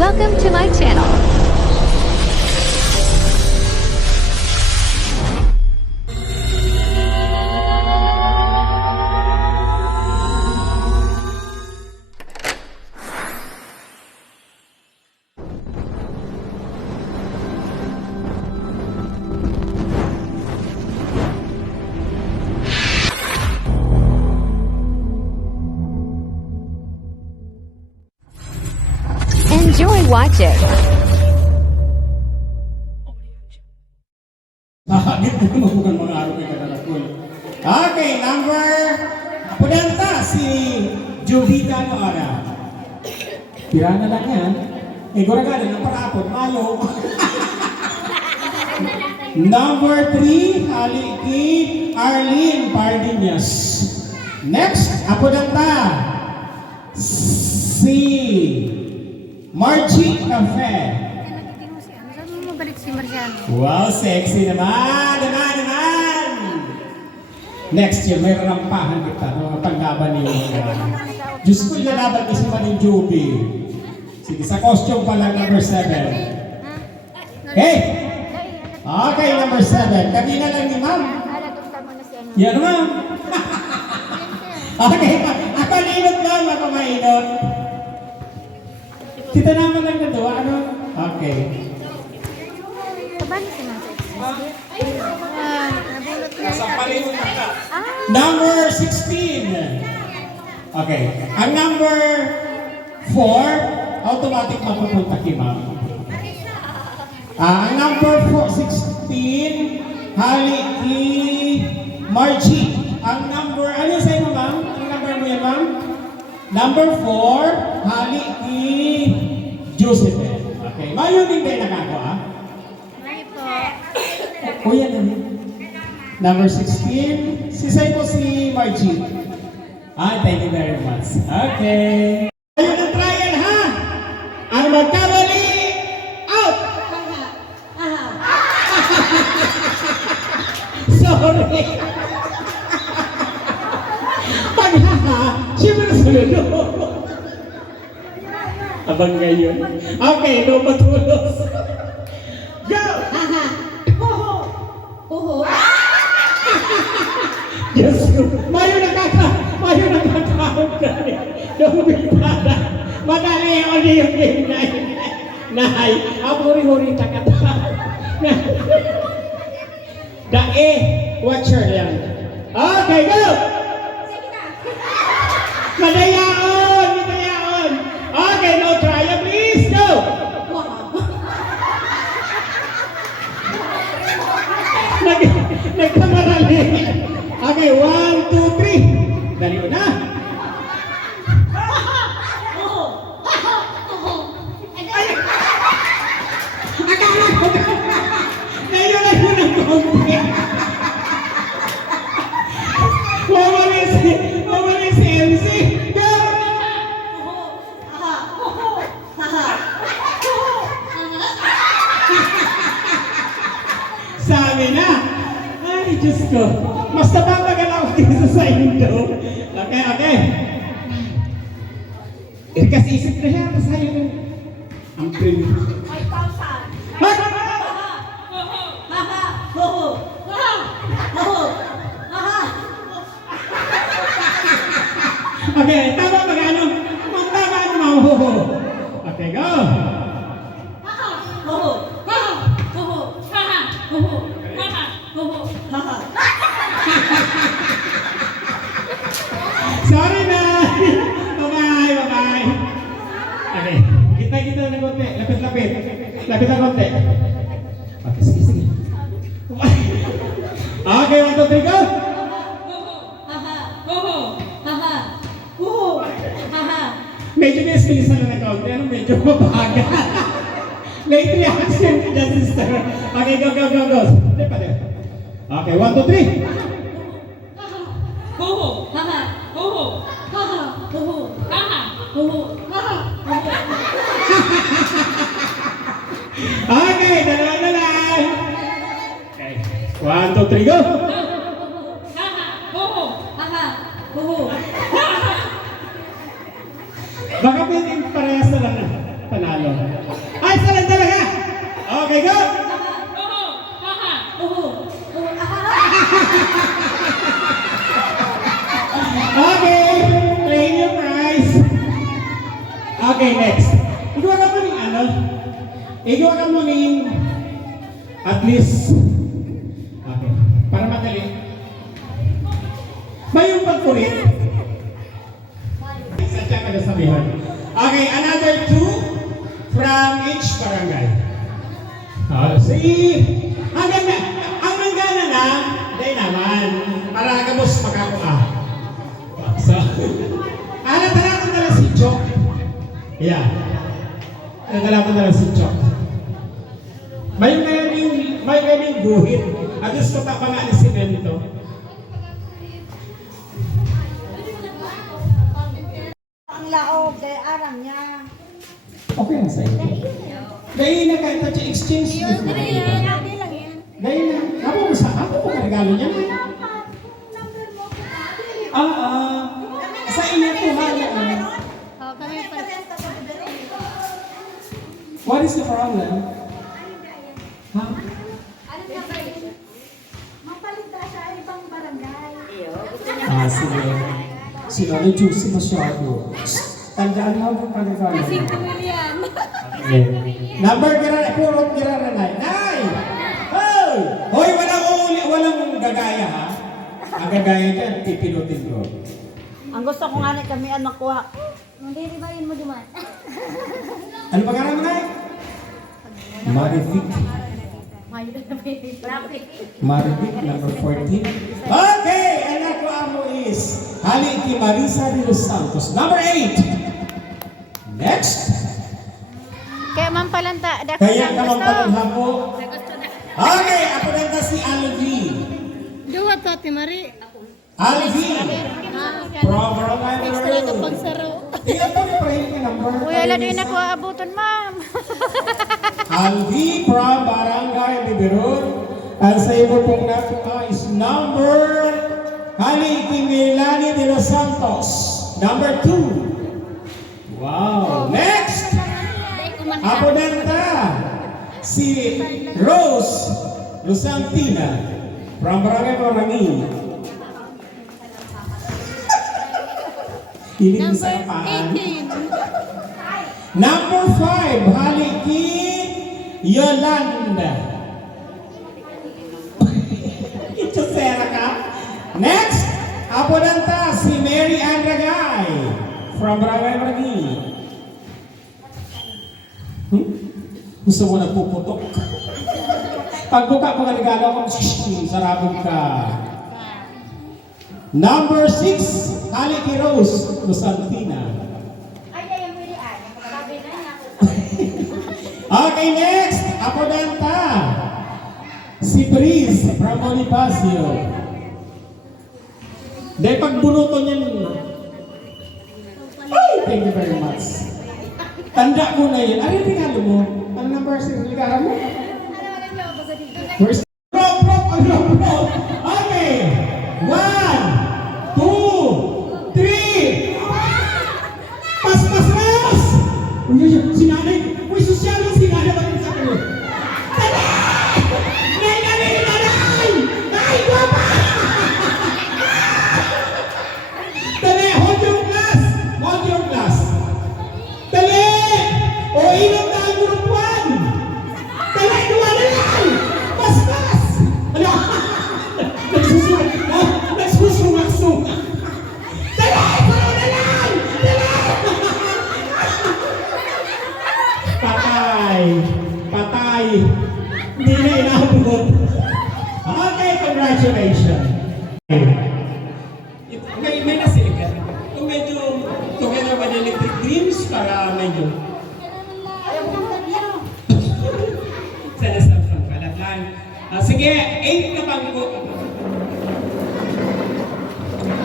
Welcome to my channel. Enjoy watching. Nakagit na mabukan mga araw kay Katalakul. Okay, number Apodanta, si Jovita Noara. Tira na lang yan. Eh, guragana ng parapon, mayo. Number 3, Haliki Arlene Pardinas. Next, Apodanta, si Margie Cafe. Saan mo balik si Marciano? Wow, sexy naman! Next year, may rampahan kita. Mga panglaban niyo. Diyos ko, ilalaban kasi man yung Joby. Sige, sa costume pa lang, number 7. Hey! Okay, number 7. Kanina lang ni ma'am. Yan, ma'am. Okay, ako linot lang, ako mainot. Kita naman lang na doon, ano? Okay. Kabali si Ma'am Sexy. Nabulot na Sa yun. palingon ka. Number 16. Okay. Ang number 4, automatic mapupunta kay ma'am. Ang number 16, Haliki Margie. Ang number, ano yung sa'yo ma'am? Ang number mo yan ma'am? Number 4, Haliki Josephine. Okay. Mayo din kayo nakagawa. Mali po. O yan na. Number 16. Sisay po si Margie. Thank you very much. Okay. Ayun ang trial ha. Ang magkamali, out. Sorry. Paghaha, siyempre sunod. Abang ngayon. Okay, no matulos. Go! Haha. Hoho. Hoho. Yes, mayo nakakaon ka eh. Nahubitada. Madali yung yung game na yun. Nahay, huri-huri takata. Dae, watcher yan. Okay, go! Madayaon! Okay, no trial, please, go! Nagkamarali. Okay, 1, 2, 3. Dali mo na. Akala ko ngayon lang yun ang konti. Mawali si MC. Go! Sabi na. Ay, Diyos ko. Mas napapagalaw kaysa sa indo. Okay. Kasi isip na siya, basta yun. Ang premium. 5,000. Hoy! Okay, tama magano? Tama ano mahuho. Okay, go! Sorry na! Bye-bye! Okay, kita na konti. Lapit. Lapit na konti. Okay, sige. Okay, 1, 2, 3, go! Medyo na-space na kaunti. Ano medyo mabaga? Late reaction to the sister. Okay, go. Okay, 1, 2, 3. Okay, dalawa na lang. Okay, 1, 2, 3, go! Baka pwedeng parehas na lang panalo. Ay, salan talaga! Okay, go! Uho. Uho. Okay, claim your prize. Okay, next. Igawa ka mo ng ano? Igawa ka mo ng at least. Okay, para madali. Ba yung pagkulit? Sadya ka na sabihan. Okay, another two from each barangay. See? Ang nanggana na, dahil naman, para gabos makakuha. So, tala ko na lang si Chok. Yeah. Tala ko na lang si Chok. May galing guhit. At gusto pa nga ni Simento. Ang laog, kaya arang niya. Okay na sa'yo. Dahil na kahit na exchange gift na kayo. Hindi lang yan. Dahil na, ako po ka regalo niya. Sa inyo po hali. Oh, kami pa. What is the problem? Ha? Mapalit na sa ibang barangay. Sige. Sila na juicy masyado. Tandaan mo kung panigalo. Million. Okay. Number gira, puro gira na nay. Nay! Hoy! Hoy, walang gagaya ha? Ang gagaya dyan, pipinutin ko. Ang gusto ko nga na kami ang makuha. Hindi, ribayin mo duman. Ano pa karang nay? Marific. Marific, number 14. Okay, and ako amo is Hali ki Marisa de los Santos. Number 8. Next. Kaya man palanta. Kaya ka magpalangha po. Okay, ako na si Alvi. Dua to, Timari. Alvi. From Barangay Extra to Road. pagsaro. Tingnan ko yung prahin ka number. Kuya, lalo yun ako abuton, ma'am. Alvi from Barangay Liberon. Ang sa iyo pong nakuha is number Hali ki Milani de los Santos. Number 2. Wow. Next. Ako nanta si Rose Lusantina from Barangay Marangin. Hindi sa kapaan. Number 5, Haliki Yolanda. Ito sera ka. Next, ako nanta si Mary Ann Ragay from Barangay Marangin. Gusto mo na puputok. Pagbuka ko ng regalo ko, sarabog ka. Number 6, Haliki Rose Lusantina. Okay, next, ako nanta si Breeze from Bonifacio. Dahil pagbunuto niyan, ay, thank you very much. Tanda ko na yun. Ano yung regalo mo? Ano number si regalo mo? Where's Prop! Okay! 1, 2, 3! Pas! Uy, si nanay! Uy, sosyal yung si nanay! Bakit sa akin? Tala! Nanay! Nay, guwapa! Tala, hold your glass! Tala! O, inom na ang group 1! Tala, inuwa na lang! Pas! Ano? Nagsusunga-sunga! Tala, ikaw na lang! Tala! Patay! Hindi na inabot! Okay, congratulations! May nasikat. Kung medyo together with electric dreams, para medyo Sana kalat lang. Sige, 8 na bangko.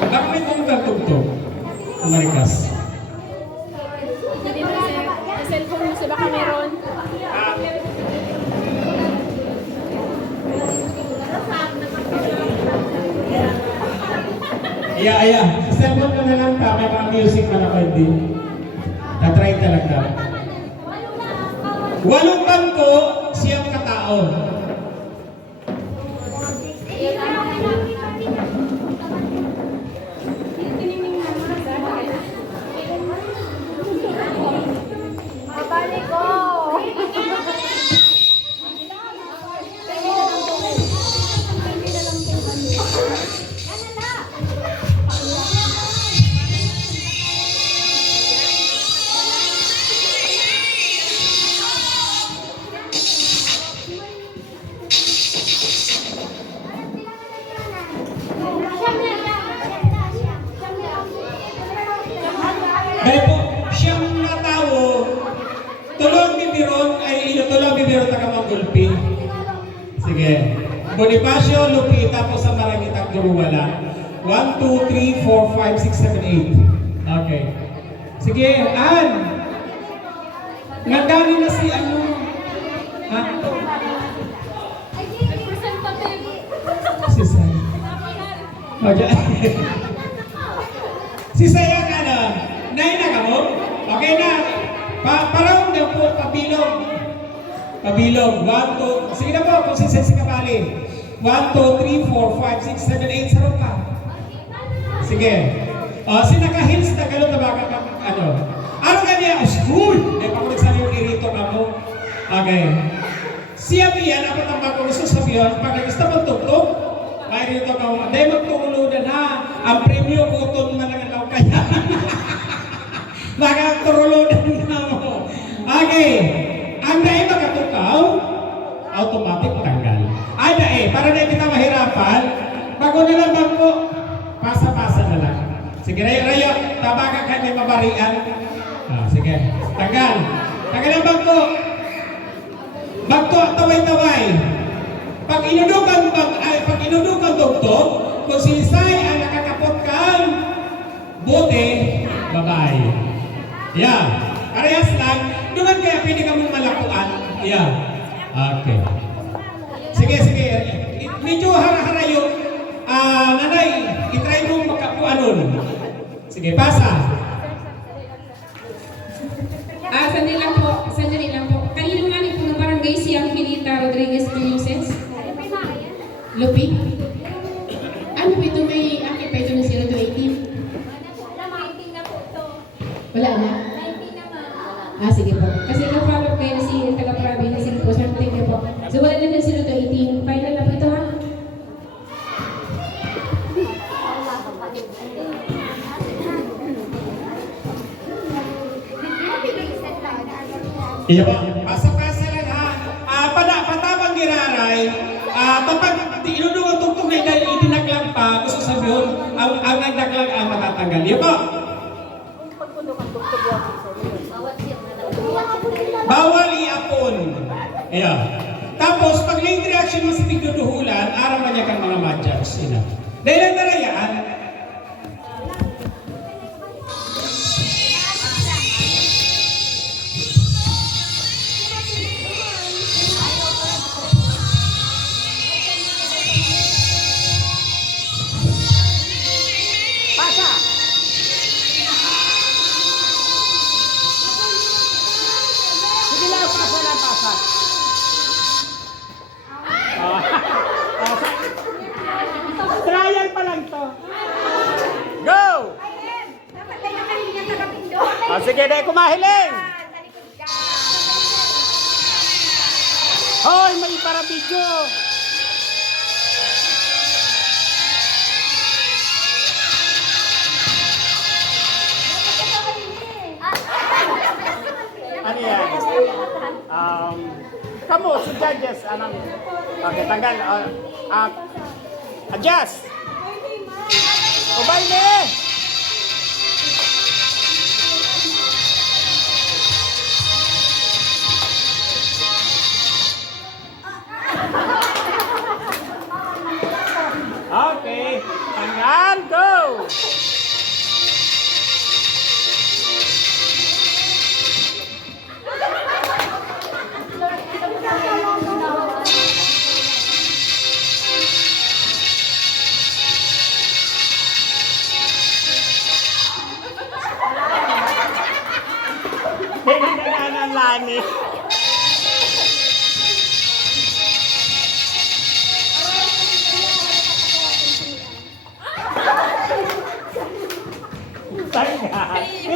Baka may tugtog. Marikas. Sa cellphone mo, baka meron. Iya. Cellphone ka na lang, may mga music ka na pwede. Tatry talaga. Walong bangko, siyam katao. Babalik ko. Dahil po, siyang natao, tulong bibiron ay inutulong bibiron tagamang gulpi. Sige. Bonifacio, Lupi, tapos sa Marangitang Guruwala. 1, 2, 3, 4, 5, 6, 7, 8. Okay. Sige, Ann. Nagdali na si ano? Ha? Si Say. Okay. Si Sayang ano? Nay na ka mo? Okay na. Parang daw po, pabilog. Pabilog. 1, 2. Sige na po, kung si Kabali. 1, 2, 3, 4, 5, 6, 7, 8. Sarap ka. Sige. Sinakahils na gano'n na baka ano. Ano ganyan? School! Eh, pag nagsabi yung irito ka mo. Okay. Siya biyan, apat ang bago gusto sabihin, pag gusto mo tugtog, may rito ka mo. Dahil magtungulo na na. Ang premyo kuton man lang ang kaya. Baka turulunan na mo. Okay. Ang dahil magkatukaw, automatic tanggal. Ay dahil, para na kita mahirapan, bago na lang bangko, pasa-pasa na lang. Sige, rayo, tabaga ka may mabarian. Sige, tanggal. Tanggal ang bangko. Bangko, taway-taway. Pag inudukan tugtog, kung si Say ang nakakapot kang bote, babae. Yeah. Parehas lang. Doon kaya pwede ka mong malakuan. Yeah. Okay. Sige. Medyo hara-harayo. Nanay, itry mo makapuanon. Sige, pasa. Sandali lang po. Kanino nga po ng barangay si Angelita Rodriguez Peluses? Lupi? Ano po ito may akit pa ito ng 0 to 18? Wala na? Sige po. Kasi na-follow kayo na si taga-Prabi na sige po. Sir, thank you po. So wala na ng 0 to 18. Final na po ito ha? Iya po. Pasa-pasa lang ha. Patabang giraray. Kapag inunong ang tugtog na idinaglang pa, gusto sabihin, ang nagdaglang ang matatanggal. Iya po. Bawal iapon. Ayan. Tapos, pag late reaction mo sa tigduduhulan, araw niya kang mga madjars. Dahil ang narayaan, trial pa lang to. Go! Sige, dahil kumahiling. Hoy, may para video. Ano yan? Kamu, sa judges, anong... Okay, tanggal. Adjust! O baile! Okay, tanggal, go!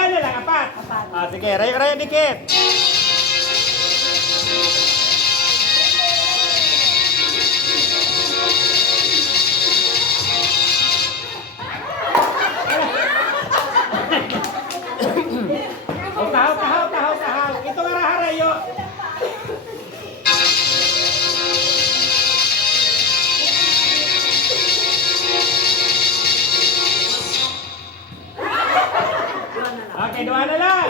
ilan na lang? Apat? Ah, sige, rayo-rayo dikit. Oh, tahaw. Ito nga rayo. Okay, dua na lang.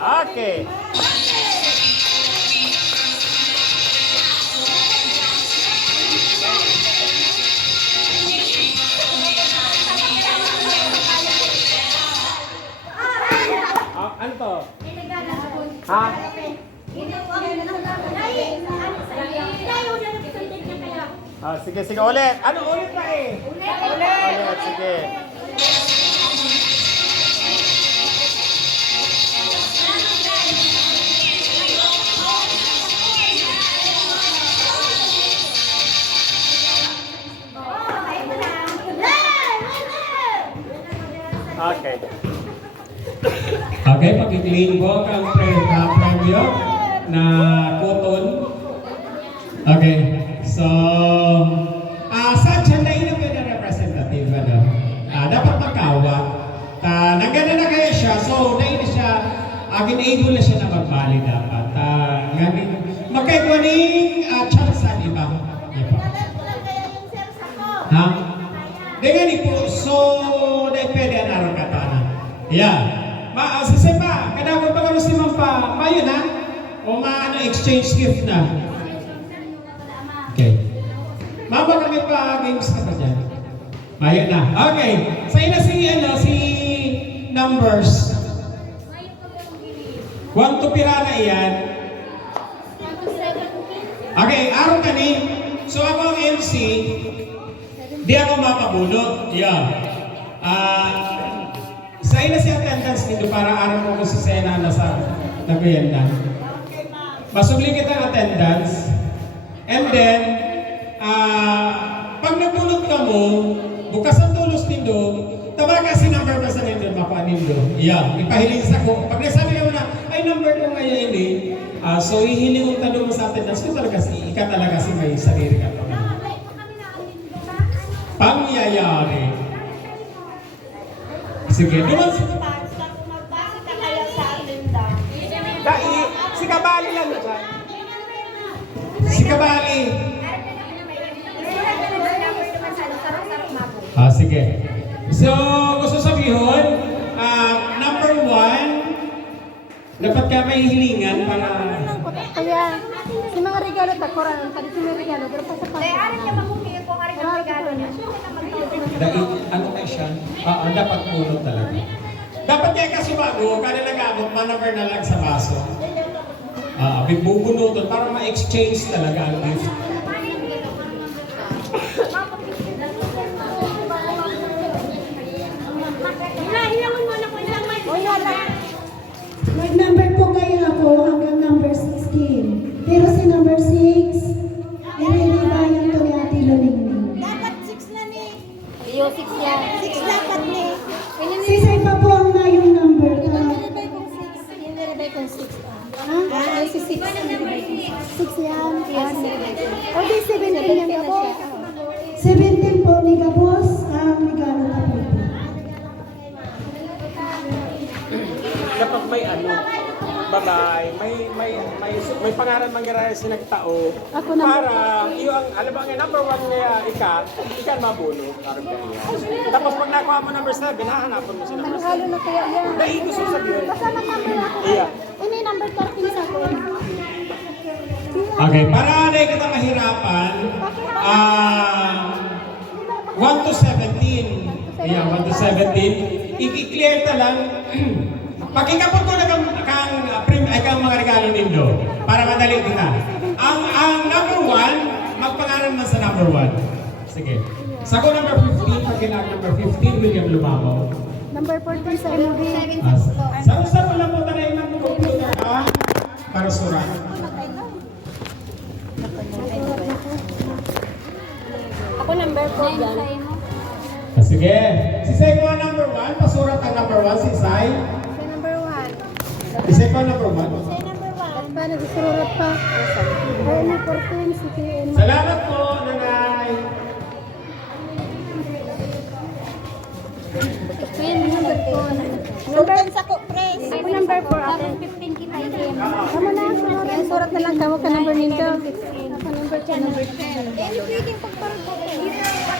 Okay. Ano to? Ha? Sige, ulit. Ano ulit pa eh? Ulit, sige. Okay. Okay, pag-i-clean ko ang premyo na cotton. Okay, so, sa dyan na ina pwede representative, ano? Dapat makawat. Nagana na kaya siya, so na siya, ginable na siya na magbali dapat. Magkaikuaning chance sa iba. Ha? Dengan po, so, na pwede ang araw katana. Yeah. Sisema, kadagot pa si Mampa, mayo na? O exchange gift na? Okay. Mamba kami pa games ka pa dyan. Mayo na. Okay. Sa'yo na si numbers. 1 to pira na iyan. Okay, araw ka ni. So ako ang MC, di ako mapabunot. Yeah. Sa'yo na si attendance nito para araw mo ko si Sena na sa nagayan na. Masubli kita ang attendance. And then, pag nabunot ka mo, bukas ang tulos nindo, tabaga si number pa sa nindo, makuha nindo. Yeah, ipahiling sa ko. Pag nasabi ka mo na, ay number ko ngayon eh. So, ihiling mo tanong mo sa attendance ko talaga ika talaga si may sarili ka. Pangyayari. Sige, duman si Kabali lang na siya. Si Kabali. Sige. So, gusto sabihin, number 1, dapat ka may hilingan para... Kaya, si mga regalo takuran, pati si mga regalo, pero pa sa pang... Kaya arin niya makukiyo kung arin ang regalo niya. Ano kayo siya? Dapat punot talaga. Dapat kaya kasubago, kada nagamot, manaver na lang sa baso. Bibubunuton para ma-exchange talaga ang gift. Nag-number po kayo ako hanggang number 16. Pero si number 6, nililibayan to ni Ate Lolingning. Dapat 6 na ni. Iyo, 6 yan. 6 dapat ni. Sisay pa po ang na yung number. Nilibay kong 6. Nilibay kong 6. Ha? Ay, si 6. 6 yan. O di 17 yan ako. 17 po ni Gabos ang regalo na po. Dapat may babay, may pangalan mangyari sa nagtao. Ako na. Para iyo ang alam mo ang number 1 nga ika mabuno para kanya. Tapos pag nakuha mo number 7, hahanapan mo si number 7. Halo na kaya yan. Dahil gusto sabihin. Basta number ako. Iya. Ini number 13 sa ko. Okay, para na kita mahirapan, 1 to 17. Yeah, 1 to 17. I-clear ta lang. Pag ikapot ko na kang mga regalo nindo, para madali kita. Ang number 1, magpangalan man sa number 1. Sige. Sa ko number 15, pag number 15, William Lumabaw. Number 14 sa MB. Sa mo lang po tayo ng computer, para surat. Ako number 4 yan. Sige. Si Sai mo ang number 1, pasurat ang number 1, si Sai. Isa pa number 1. Say number 1. Paano gusurot pa? Ay, may 14, sige. Salamat po, nanay. Number 4. Number sa ko, press. Ako number 4. Ako 15 kita i-game. Kamu na, surat na lang. Kamu ka number nito. Ako number 10. Number 10. Eh, pwedeng pagparot ko.